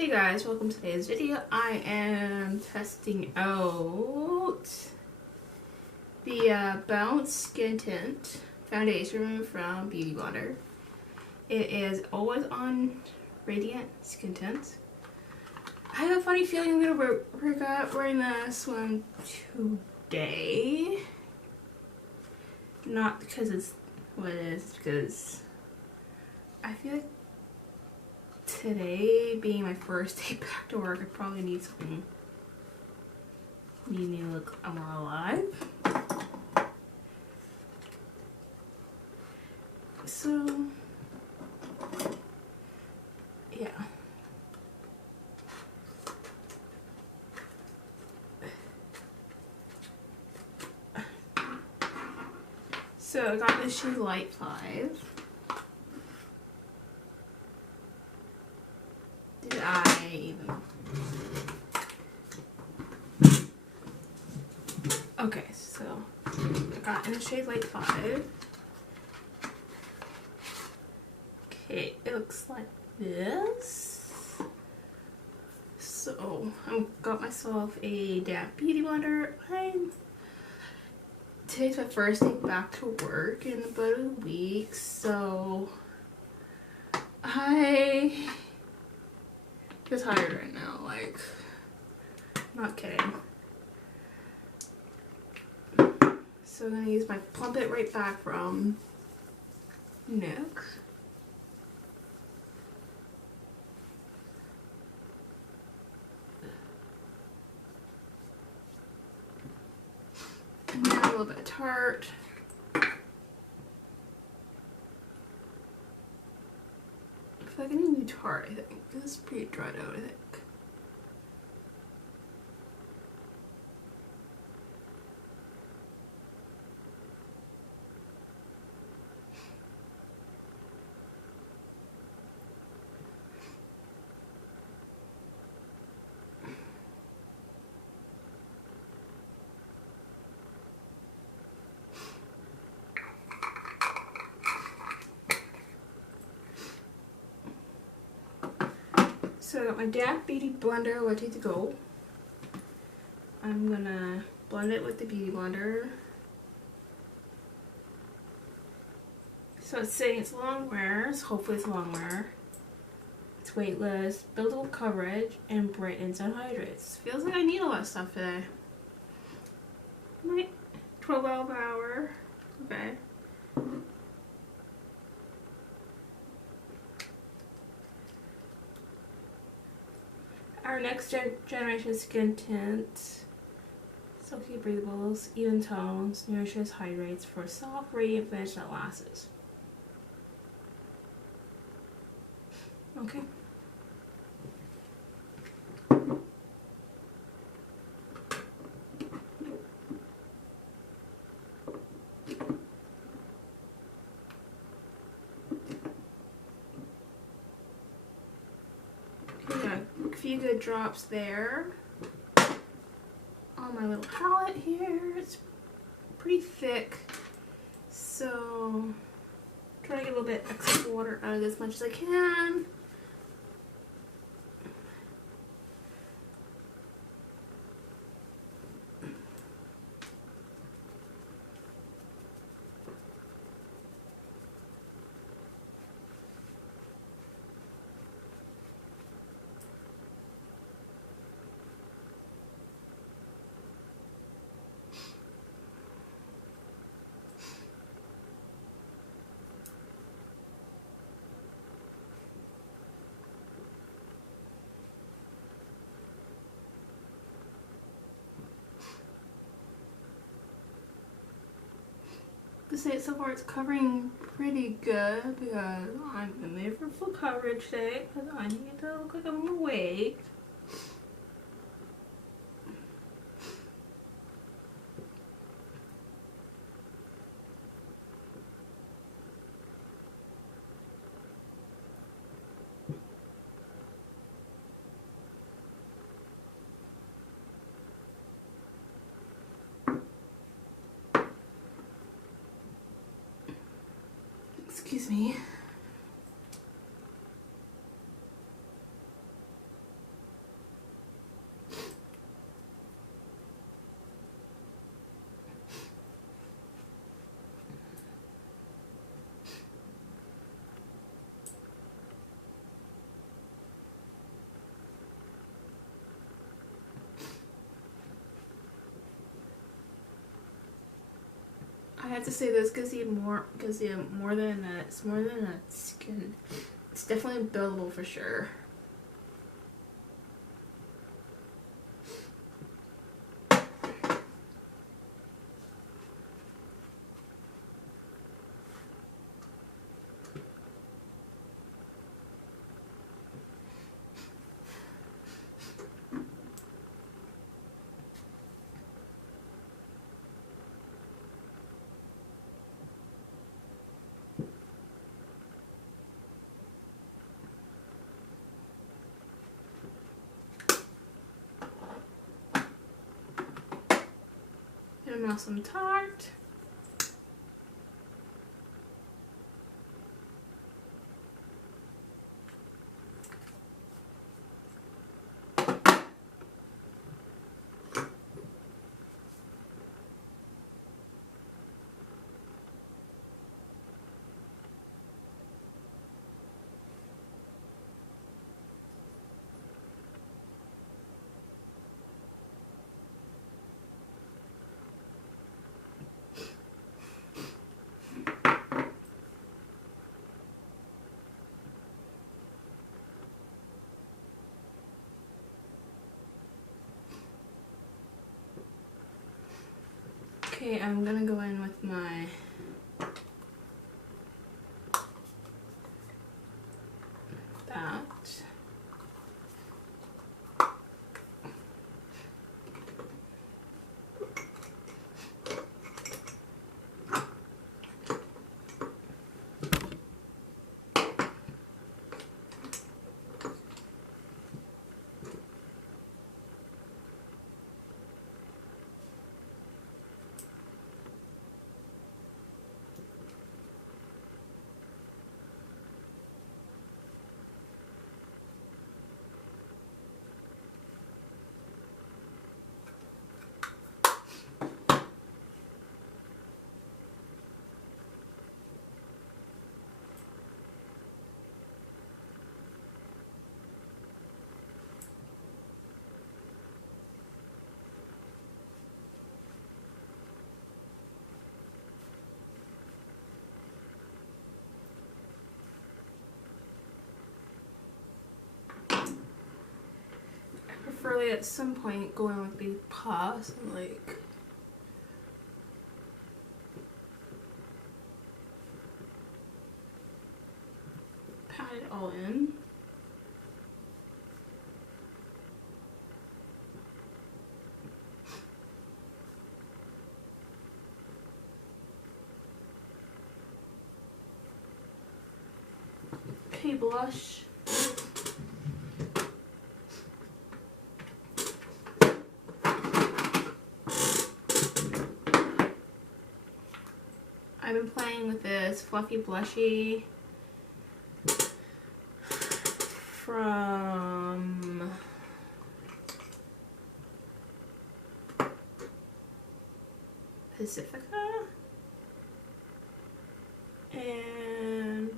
Hey guys, welcome to today's video. I am testing out the Bounce Skin Tint Foundation from Beauty Blender. It is always on Radiant Skin Tint. I have a funny feeling I'm going to regret wearing this one today. Not because it's what it is, because I feel like today being my first day back to work, I probably need something. Need me to look more alive. So, yeah. So I got this shade Light 5. Did I even? Okay, so I got in the shade Light 5. Okay, it looks like this. So I got myself a damp beauty blender. Today's my first day back to work in about a week, so I'm tired right now, like, not kidding. So I'm gonna use my Plump It Right Back from NYX. And now a little bit of Tarte. I feel like I need a new Tarte, I think. This is pretty dried out, I think. So I got my damp beauty blender ready to go. I'm gonna blend it with the beauty blender. So it's saying it's long wear, so hopefully it's long wear. It's weightless, buildable coverage, and brightens and hydrates. Feels like I need a lot of stuff today. My 12-hour. Okay. Our next generation skin tint, silky breathables, even tones, nourishes, hydrates for soft, radiant finish that lasts. Okay. A few good drops there on my little palette here. It's pretty thick, so try to get a little bit excess water out of this as much as I can. To say so far it's covering pretty good because I'm in for full coverage today because I need to look like I'm awake. Excuse me. have to say this gives you more than a skin. It's definitely buildable for sure. And now some Tarte. Okay, I'm gonna go in with my that. Preferably at some point going with the paws and like pat it all in. Okay, blush. I've been playing with this fluffy blushy from Pacifica, and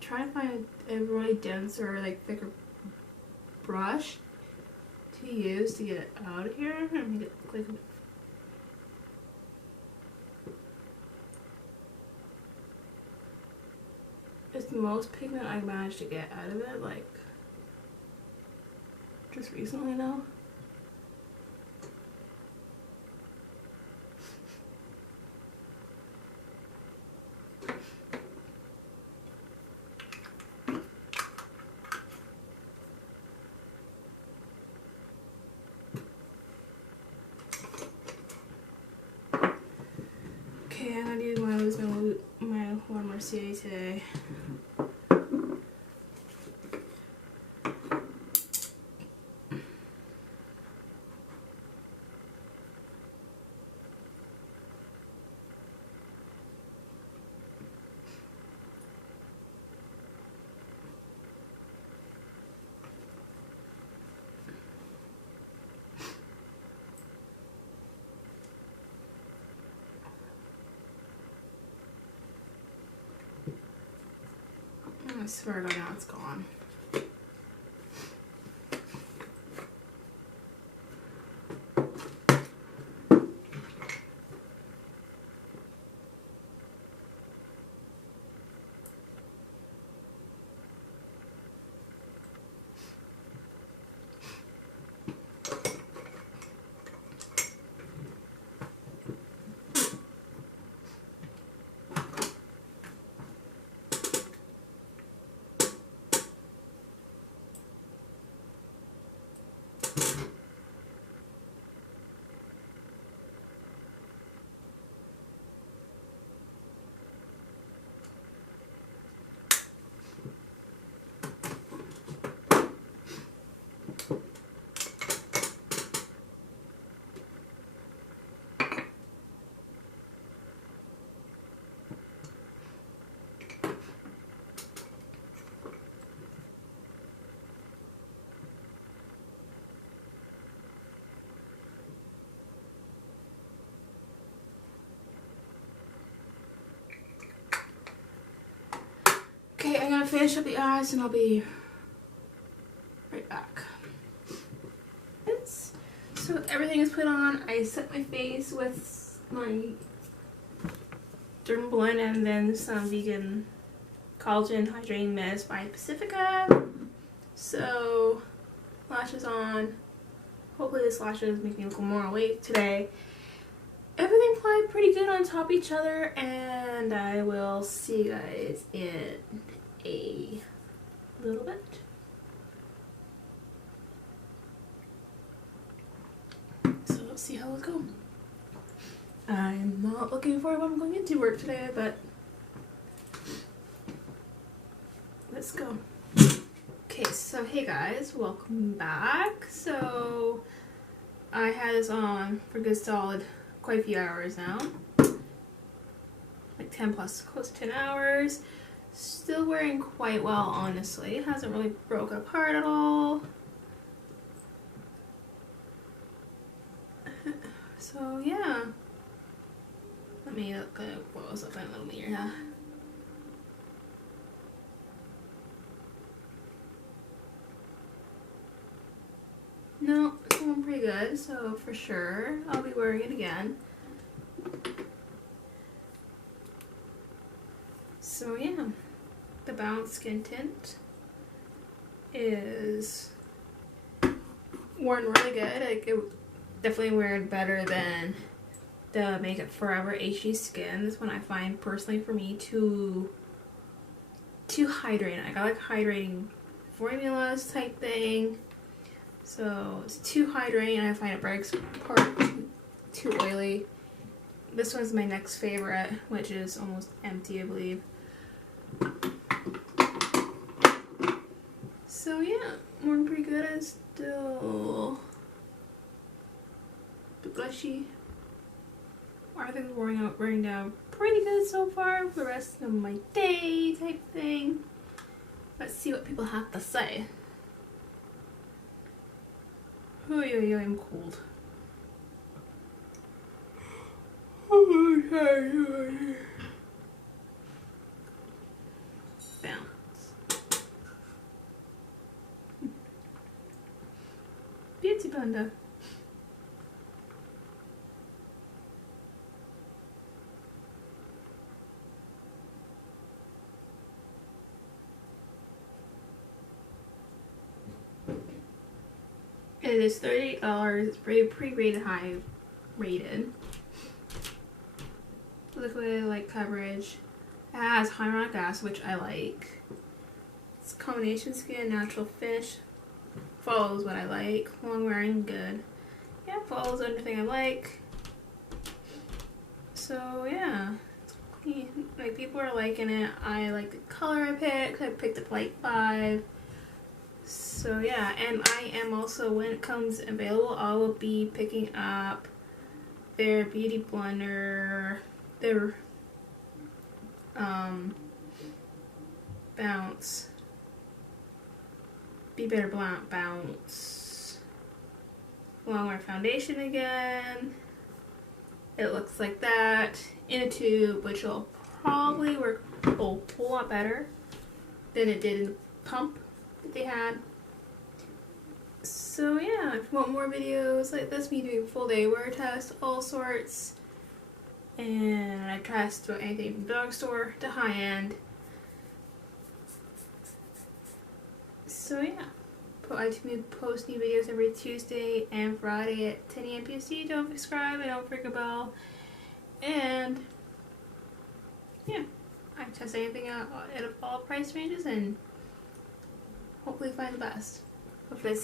try to find a really dense or like thicker brush to use to get it out of here and make it look like it's the most pigment I managed to get out of it, like just recently now. Okay, I'm gonna use my Laura Mercier today. swear to God, now it's gone. Okay, I'm gonna finish up the eyes and I'll be right back. So everything is put on. I set my face with my Derm Blend and then some vegan collagen hydrating mist by Pacifica. So lashes on. Hopefully this lashes make me look more awake today. Everything applied pretty good on top of each other, and I will see you guys in a little bit. So let's see how it goes. I'm not looking forward to what I'm going into work today, but let's go. Okay, so hey guys, welcome back. So I had this on for a good solid quite a few hours now, like 10 plus, close to 10 hours. Still wearing quite well, honestly. It hasn't really broke apart at all. So yeah, let me look at what was up in a little mirror. Yeah. No, it's going pretty good, so for sure I'll be wearing it again. So yeah, the Bounce Skin Tint is worn really good. Like, it definitely wear better than the Makeup Forever HD Skin. This one I find personally for me too hydrating. Like, I like hydrating formulas type thing. So it's too hydrating and I find it breaks apart too oily. This one's my next favorite, which is almost empty, I believe. So yeah, worn pretty good. I'm still blushy. I think it's wearing down pretty good so far for the rest of my day type thing. Let's see what people have to say. Oh yeah, I'm cold. Bounce. Beauty Panda. It is $38. It's pre-rated high rated. Liquid light coverage. It has hyaluronic acid, which I like. It's combination skin, natural finish. Follows what I like. Long wearing, good. Yeah, follows everything I like. So yeah, it's clean. Like, people are liking it. I like the color I picked. I picked up light 5. So yeah, and I am also, when it comes available, I will be picking up their beauty blender, their Bounce, Be Better Bounce Longwear Foundation again. It looks like that in a tube, which will probably work a whole lot better than it did in the pump that they had. So yeah, if you want more videos like this, me doing full day wear tests, all sorts, and I test anything from drugstore to high end. So yeah, I post new videos every Tuesday and Friday at 10 a.m. PST. Don't subscribe and don't ring a bell. And yeah, I test anything out of all price ranges and hopefully find the best. Hopefully